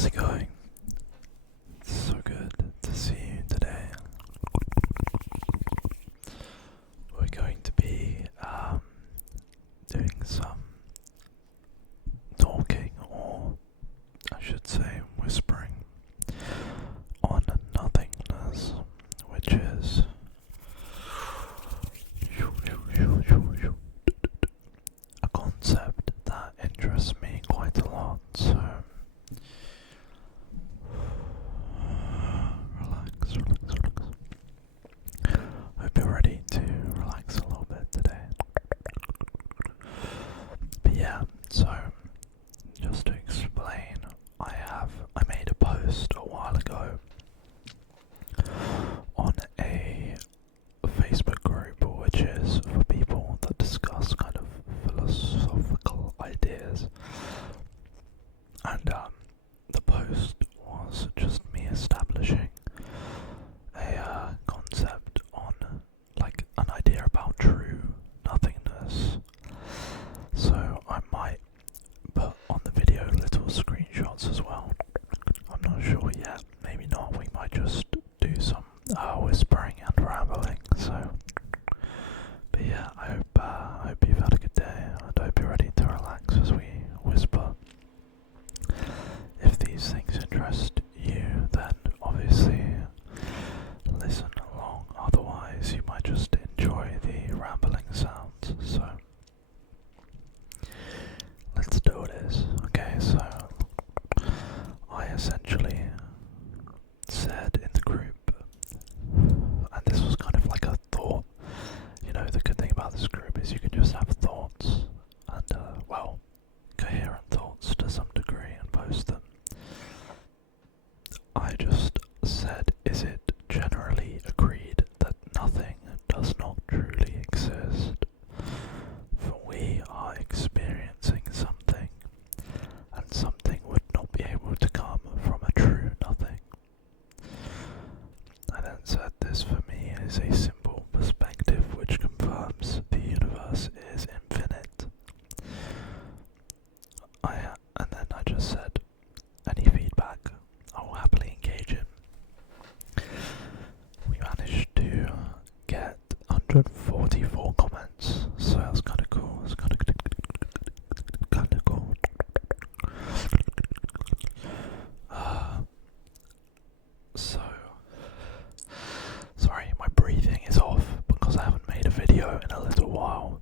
How's it going? It's so good to see you today. We're going to be doing some talking, or I should say whispering, on nothingness, which is a concept that interests me quite a lot, so relax. Hope you're ready to relax a little bit today. But yeah, so just to explain, I made a post a while ago on a Facebook group which is for people that discuss kind of philosophical ideas, and the post was just me establishing a concept on like an idea about true nothingness. So I might put on the video little screenshots as well. I'm not sure yet, maybe not. We might just do some whispering and rambling. So, but yeah, I hope you've had a good day, and I hope you're ready to relax as we whisper. If these things interest you, then obviously listen along. Otherwise, you might just enjoy the rambling sounds. So let's do this. Okay, so I essentially said in the group, and this was kind of like a thought. You know, the good thing about this group is you can just have thoughts, and coherent thoughts to some degree, and post them. I just said, is it generally agreed that nothing does not truly exist? For we are experiencing something, and something would not be able to come from a true nothing. I then said, this for me is a simple perspective which confirms the universe is infinite. And then I just said, any feedback I will happily engage in. We managed to get 144 comments, so that was kind of cool. It's kind of cool. So, sorry, my breathing is off because I haven't made a video in a little while,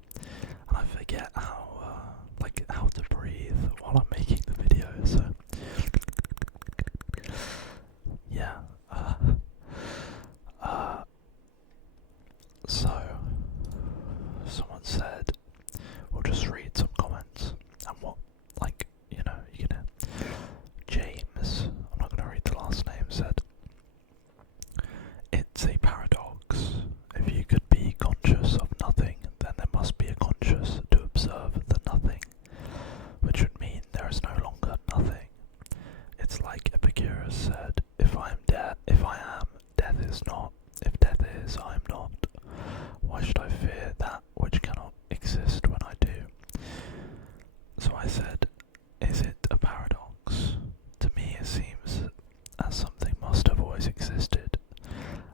and I forget how to breathe while I'm making the video. So yeah. So someone said, we'll just read some comments, and you can. James, I'm not going to read the last name, said, it's a paradox. If you could be conscious of nothing, then there must be a conscious to observe the nothing, which would mean there is no longer nothing. It's like Epicurus said, if I am, death is not. If death is, I am not. Why should I fear that which cannot exist when I do? So I said, is it a paradox? To me it seems as something must have always existed,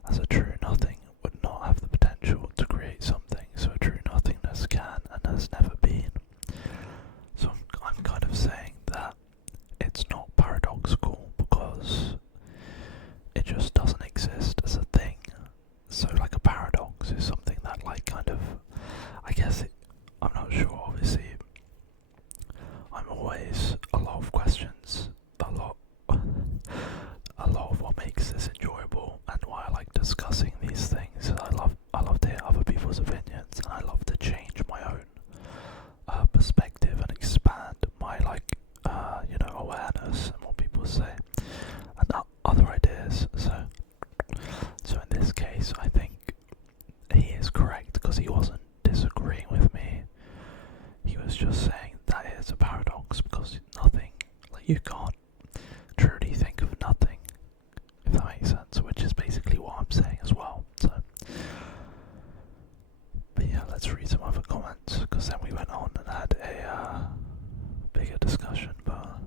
as a true nothing would not have the potential to create something, so a true nothingness can and has never been. So I'm kind of saying that it's not paradoxical because it just doesn't exist as a thing. So like a paradox is something that I'm not sure, obviously. I'm always a lot of questions, a lot of what makes this enjoyable and why I like discussing these things. I love to hear other people's opinions, and I love to change my own perspective and expand my awareness and what people say and other ideas. So in this case, I think he is correct because he wasn't disagreeing with me. He was just saying that is a paradox because nothing, you can't truly think of nothing, if that makes sense, which is basically what I'm saying as well. So, but yeah, let's read some other comments because then we went on and had a bigger discussion. But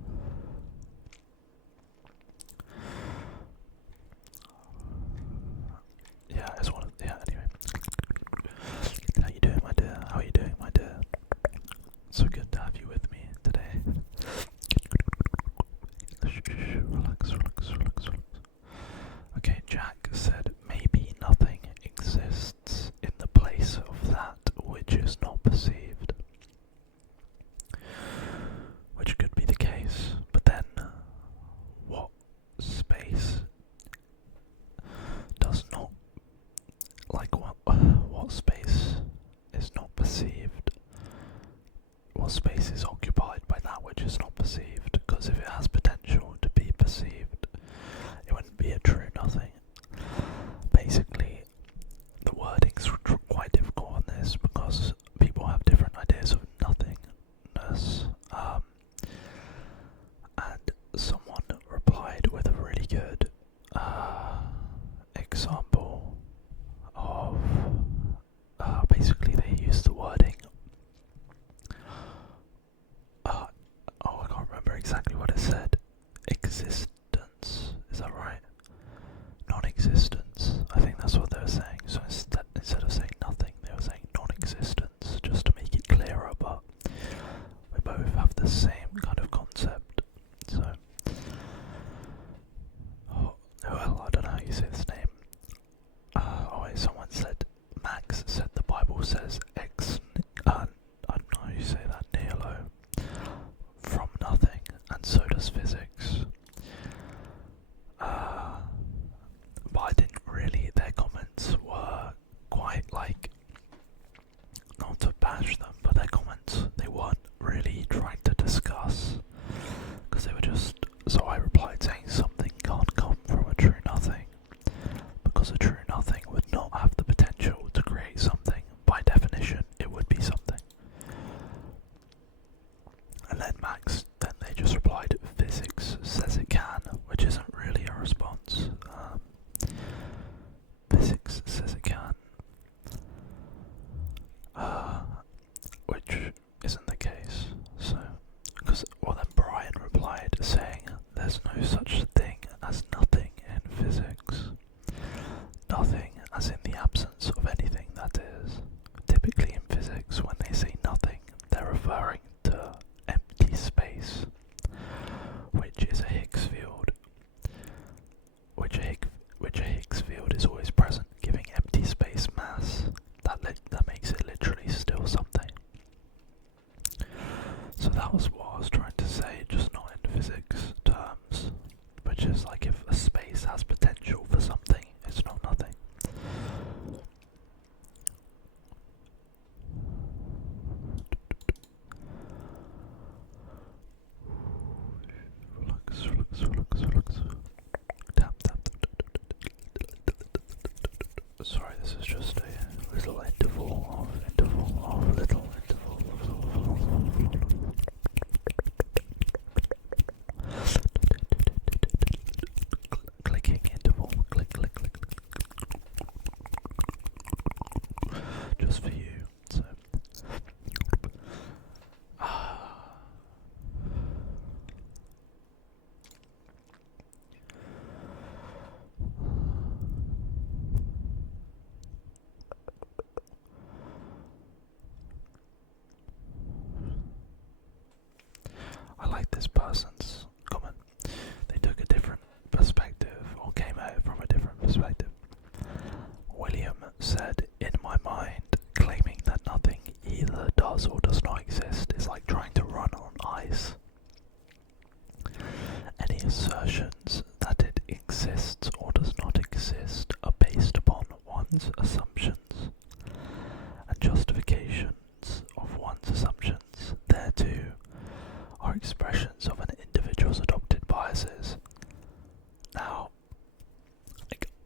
perceived, because if it has potential to be perceived, it wouldn't be a true nothing. Basically, the wording's quite difficult on this because people have different ideas of nothingness. And someone replied with a really good example of basically they used the wording. I can't remember exactly what it said. Existence, is that right? Non-existence. I think that's what they were saying. So instead of saying nothing, they were saying non-existence, just to make it clearer. But we both have the same kind of concept. So, well, I don't know how you say this name. Someone said, Max said the Bible says I don't know how you say that, nihilo, from nothing, and so does physics. But I didn't really, their comments were quite like, not to bash them, but their comments, they weren't really trying to discuss, because they were just, so I replied saying something can't come from a true nothing, because a true nothing would not have the potential to create something. By definition, it would be something. And then they just replied, physics says it can, which isn't really a response. Physics says it can. Which isn't the case. So, then Brian replied saying, there's no such thing as nothing in physics. Nothing as in the absence of anything, that is. Typically in physics, when they say nothing, they're referring to empty space, which is a Higgs field. Which a Higgs field is always present, giving empty space mass. That makes it literally still something. So that was what I was trying to say, just not in physics terms, which is like if a space has potential for something, it's not nothing. Relax. Tap. Sorry, this is just a little interval of little interval. Clicking interval, click. Just for you. So. I like this person's comment. They took a different perspective, or came at it from a different perspective. William said, in my mind, claiming that nothing either does or does not exist is like trying to run on ice. Any assertions that it exists or does not exist are based upon one's assumptions and justifications of one's assumptions thereto are expressions of an individual's adopted biases. Now,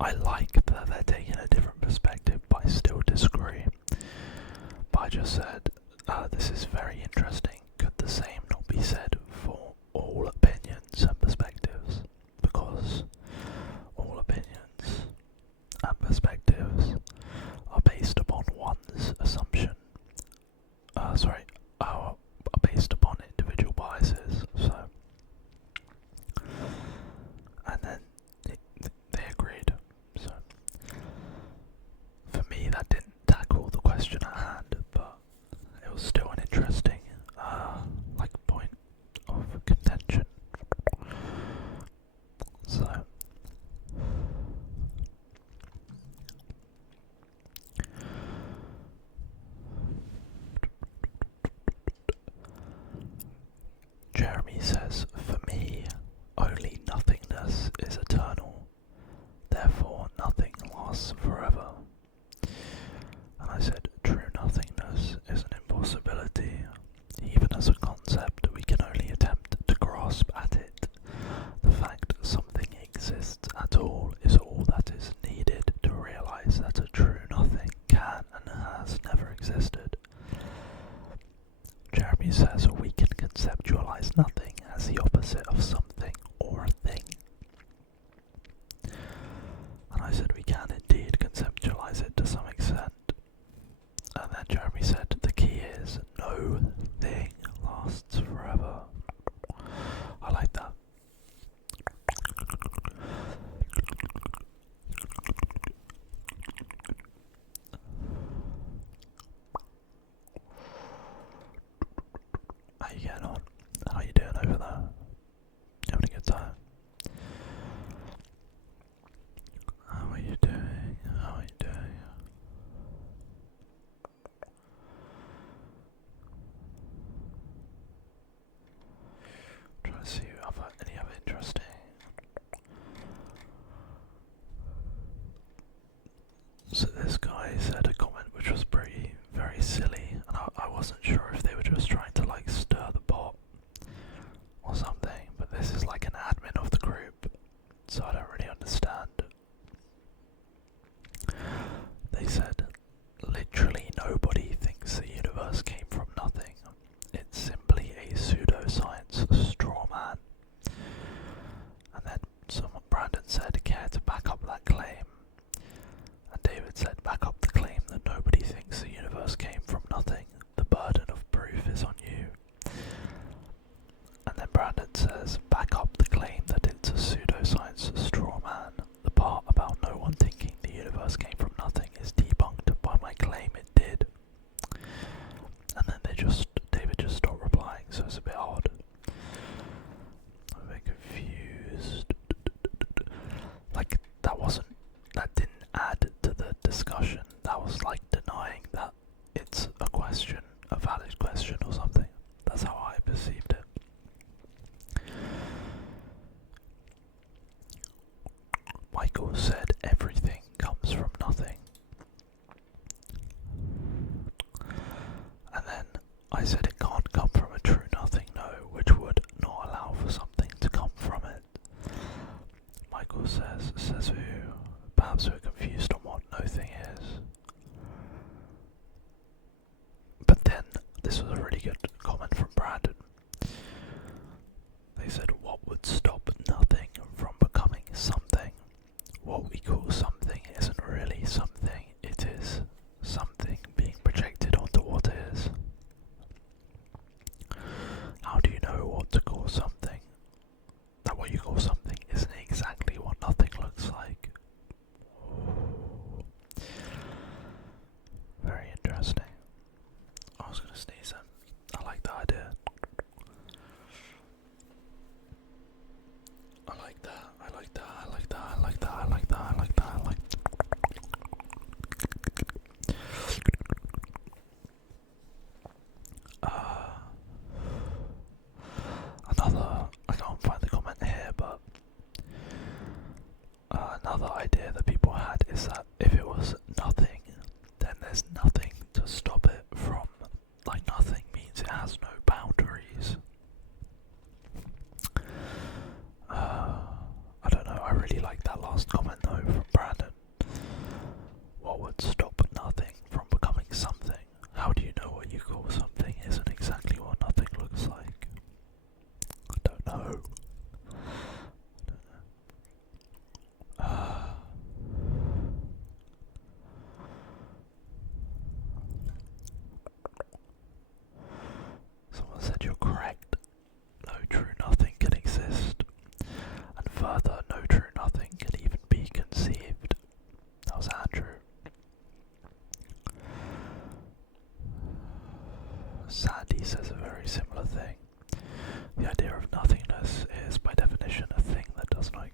I like that they're taking a different perspective, but I still disagree. But I just said, this is very interesting. Could the same not be said for all opinions and perspectives? Because all opinions and perspectives are based upon one's assumption. Are based upon individual biases. So, and then they agreed. So, for me, that didn't tackle the question at hand, but it was still an interesting, point of contention. So. Jeremy says, for me, only nothingness is eternal, therefore nothing lasts forever. And I said, true nothingness is an impossibility. Even as a concept, we can only attempt to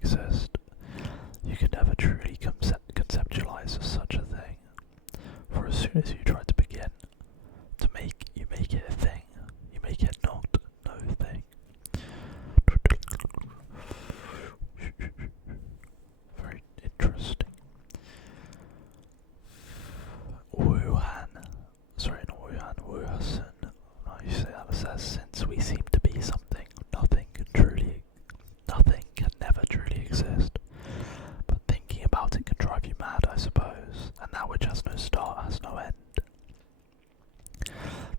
exist, you can never truly conceptualize such a thing. For as soon as you try to begin to you make it a thing. You make it not no thing. Very interesting. Wuhan. You say that says, since we seem to be something, nothing can never truly exist. But thinking about it can drive you mad, I suppose, and that which has no start has no end.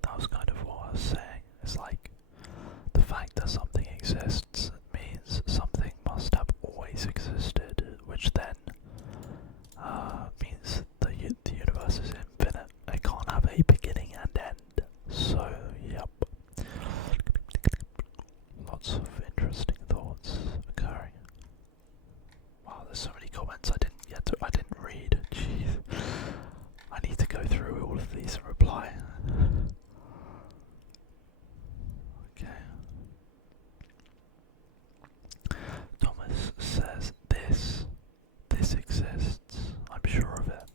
That was kind of what I was saying. It's like, the fact that something exists means something must have always existed, which then means the universe is infinite. It can't have a beginning and end. So, yep. Lots of interesting thoughts occurring. Wow, there's so many comments I didn't read. Jeez. I need to go through all of these and reply. Okay. Thomas says this exists. I'm sure of it.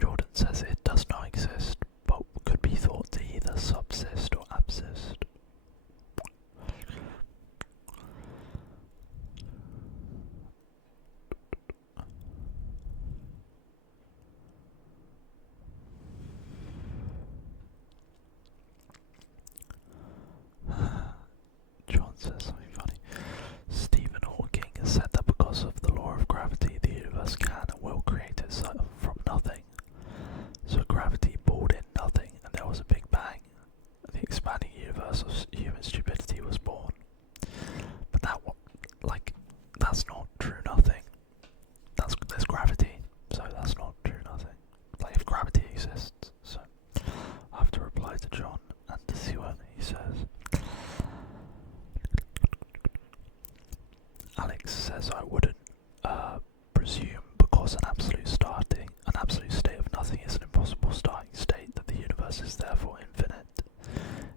Jordan says it does not exist, but could be thought to either subsist or absist. John says something funny. Stephen Hawking has said that because of the law of gravity, the universe can and will create itself from nothing. So gravity pulled in nothing, and there was a big bang. The expanding universe of human stupidity was born. But that's not true nothing. There's gravity, so that's not true nothing. Like if gravity exists, so I have to reply to John and to see what he says. Alex says I wouldn't presume because an absolute state of nothing is an impossible starting state that the universe is therefore infinite.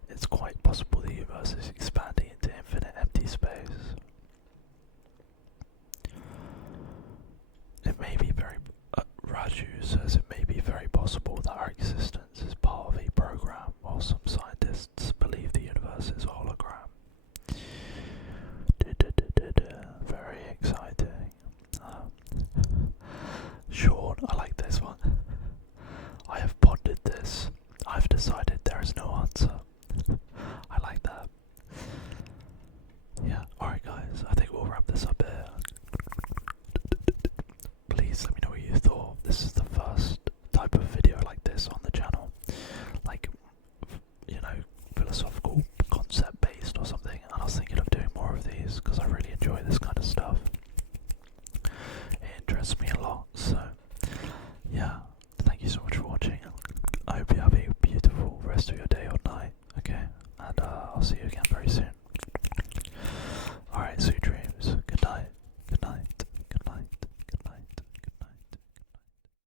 It's quite possible the universe is expanding into infinite empty space. It may be Raju says it may be very possible that our existence is part of a program, while some scientists believe the universe is a hologram. Very exciting. Sean, I like this one. I have pondered this. I've decided there is no answer. I like that. Yeah, alright guys, I think we'll wrap this up here. Please let me know what you thought. This is the first type of video like this on the channel. Like, philosophical concept based or something. And I was thinking of doing more of these because I really enjoy this kind of stuff. It interests me a lot. So, yeah, thank you so much for watching. I hope you have a beautiful rest of your day or night. Okay, and I'll see you again very soon.